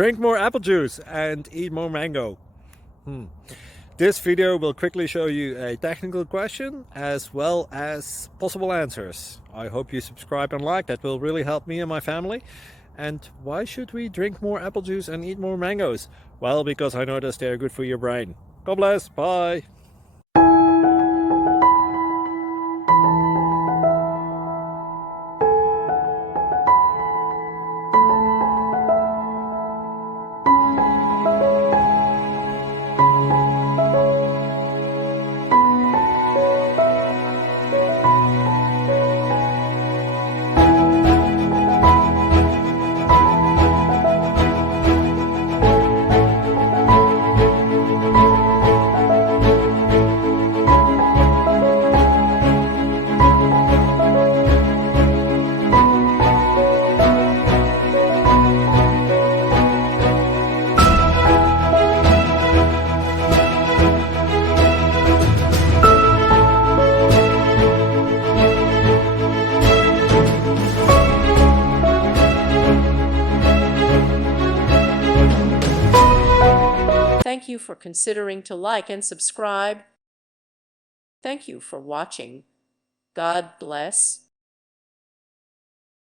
Drink more apple juice and eat more mango. This video will quickly show you a technical question as well as possible answers. I hope you subscribe and like, that will really help me and my family. And why should we drink more apple juice and eat more mangoes? Well, because I noticed they're good for your brain. God bless, bye! Thank you for considering to like and subscribe. Thank you for watching. God bless.